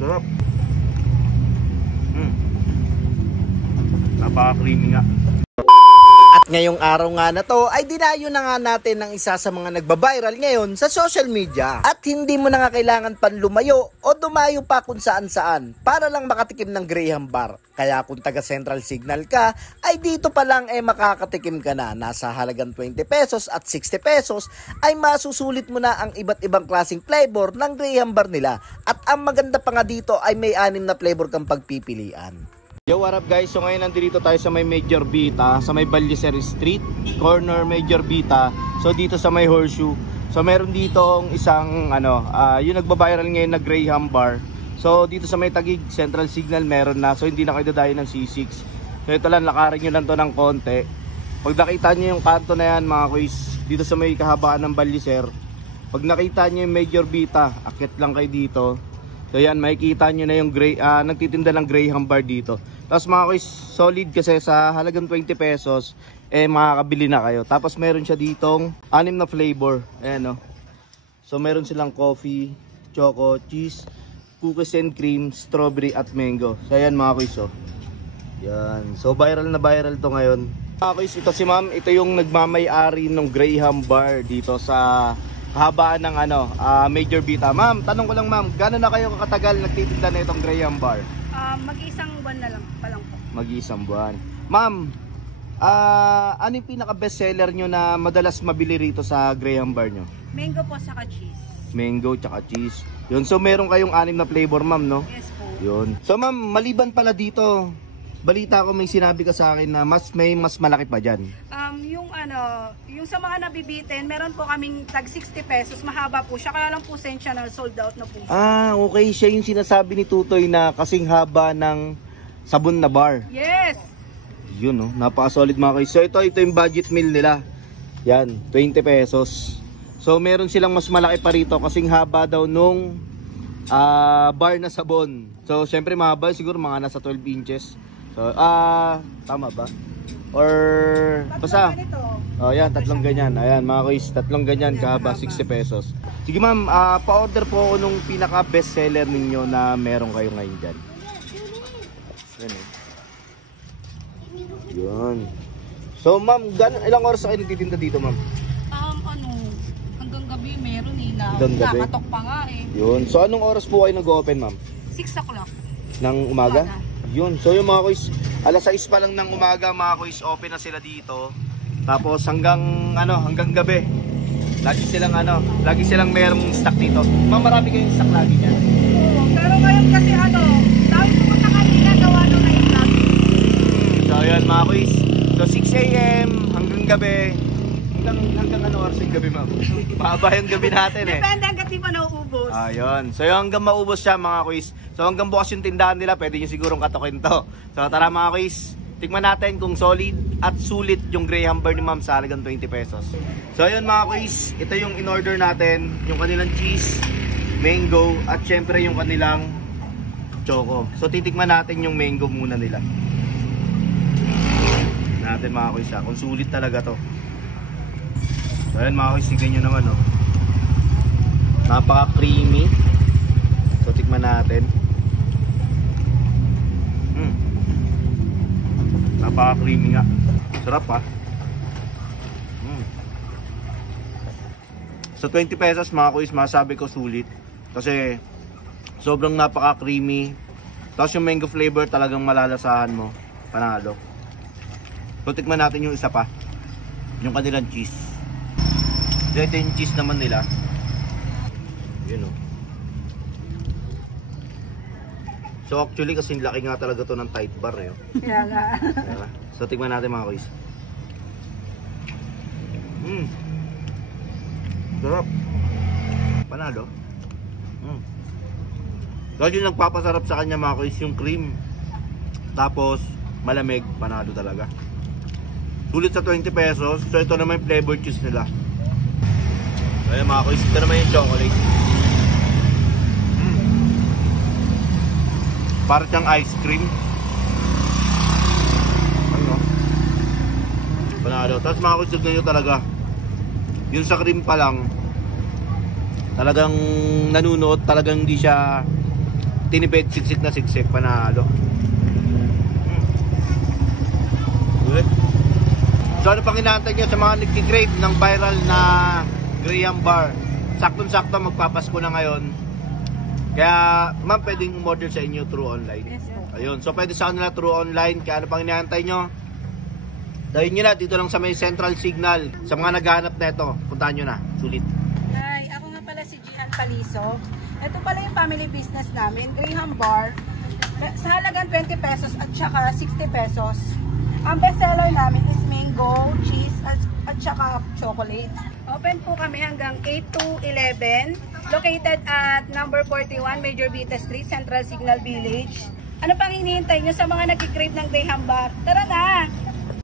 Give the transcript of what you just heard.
Sarap. Napaka-creamy nga. At ngayong araw nga na to ay dinayo na nga natin ng isa sa mga nagbabiral ngayon sa social media. At hindi mo na nga kailangan pan lumayo o dumayo pa kung saan saan para lang makatikim ng Graham Bar. Kaya kung taga Central Signal ka ay dito pa lang makakatikim ka na. Nasa halagang 20 pesos at 60 pesos ay masusulit mo na ang iba't ibang klaseng flavor ng Graham Bar nila. At ang maganda pa nga dito ay may 6 na flavor kang pagpipilian. Yo, what up guys? So ngayon nandito tayo sa may Major Vita, sa may Ballicer Street, corner Major Vita. So dito sa may Horseshoe. So meron dito isang yung nagba-viral ngayon na Graham Bar. So dito sa may Taguig, Central Signal meron na. So hindi na kayo dadayo ng C6. So ito lang, lakarin nyo lang to ng konti. Pag nakita nyo yung kanto na yan mga kuys, dito sa may kahabaan ng Ballicer, pag nakita nyo yung Major Vita, akit lang kayo dito. So yan, makikita nyo na yung nagtitinda ng Graham Bar dito. Tapos mga kuys, solid kasi sa halagang 20 pesos, makakabili na kayo. Tapos meron siya ditong 6 na flavor. Ayan o. So meron silang coffee, choco, cheese, cookies and cream, strawberry at mango. So ayan mga kuys o. Yan. So viral na viral to ngayon. Mga kuys, ito si ma'am. Ito yung nagmamay-ari ng Graham Bar dito sa kahabaan ng Major Vita. Ma'am, tanong ko lang ma'am, gano'n na kayo katagal nagtitinda na itong Graham Bar? Mag-iisang buwan na lang pa lang po. Mag-iisang buwan. Ma'am, ano yung pinaka best seller nyo na madalas mabili rito sa Graham Bar nyo? Mango po saka cheese. Mango tsaka cheese. Yun, so meron kayong 6 na flavor ma'am, no? Yes po. Yun. So ma'am, maliban pala dito, balita ko may sinabi ka sa akin na may mas malaki pa dyan. Yung sa mga nabibitin, meron po kaming tag 60 pesos, mahaba po siya, kaya lang po sensya na sold out na po. Okay, siya yung sinasabi ni Tutoy na kasing haba ng sabon na bar. Yes! Yun, no? Napaka-solid mga guys. So ito yung budget meal nila. Yan, 20 pesos. So meron silang mas malaki pa rito kasing haba daw nung bar na sabon. So syempre mahaba, siguro mga nasa 12 inches. So, tama ba? Or basta. Oh, yan, tatlong ganyan. Ayan, mga kuys, tatlong ganyan kahaba, 60 pesos. Sige ma'am, pa-order po ako nung pinaka best seller ninyo na meron kayo ngayon dyan. Yan eh. Yun. So ma'am, ilang oras kayo nagtitinda dito ma'am? Hanggang gabi meron nakatok pa nga Yun. So anong oras po kayo nag-open ma'am? 6 o'clock. Ng umaga? Yun. So yung mga kuys, alas 6 pa lang ng umaga mga kuys, open na sila dito. Tapos hanggang gabi. Lagi silang merong stock dito. Ma'am, marami kayong stock lagi niyan. Oo, pero ngayon kasi dahil pumunta kanina gawa nung na-vlog. So ayan mga kuys. So 6 AM hanggang gabi. Hanggang ano oras yung gabi ma'am? Mahaba yung gabi natin eh. Depende hanggang di pa nauubos. Ayun. So yung hanggang maubos siya mga kuys. So hanggang bukas yung tindahan nila, pwede nyo sigurong katokin to. So tara mga kuys, tikman natin kung solid at sulit yung Graham Bar ni ma'am sa halagang 20 pesos. So ayun mga kuys, ito yung in-order natin. Yung kanilang cheese, mango, at syempre yung kanilang choco. So titikman natin yung mango muna nila. Natin mga kuys kung sulit talaga to. So ayun mga kuys, tignan nyo naman napaka-creamy. So tikman natin. Napaka-creamy nga. Sarap ha. So 20 pesos mga kuys, masabi ko sulit. Kasi sobrang napaka-creamy. Tapos yung mango flavor talagang malalasahan mo. Panalo. So tikman natin yung isa pa. Yung kanilang cheese. Ito yung cheese naman nila. Yun o. So actually kasi laki nga talaga to ng tight bar eh. Kaya nga. So tingnan natin mga kuys. Sarap. Panalo. Kasi yung nagpapasarap sa kanya mga kuys yung cream. Tapos malamig, panalo talaga. Sulit sa 20 pesos. So ito naman yung flavor cheese nila. So ayan mga kuys, ito naman yung chocolate. Para siyang ice cream. Panalo. Tapos mga kuys, tignan nyo talaga. Yung sa cream pa lang, Talagang nanunood, talagang hindi siya tinipid, siksik na siksik, panalo. Good. So ano pang inaantay nyo sa mga nagkikrave ng viral na Graham bar? Saktong-sakto magpapasko na ngayon. Kaya ma'am, pwedeng umorder sa inyo through online. Yes po. Ayun, so pwede sa kanila through online. Kaya ano pang inaantay nyo? Dahil nyo na, dito lang sa may Central Signal. Sa mga naghahanap na ito, puntahan nyo na. Sulit. Hi, ako nga pala si Gian Paliso. Ito pala yung family business namin, Graham Bar. Sa halagang 20 pesos at saka 60 pesos. Ang bestseller namin is mango, cheese, at saka chocolate. Open po kami hanggang 8 to 11. Located at number 41, Major Vita Street, Central Signal Village. Ano pang hinihintay nyo sa mga nagkikrave ng Graham Bar? Tara na!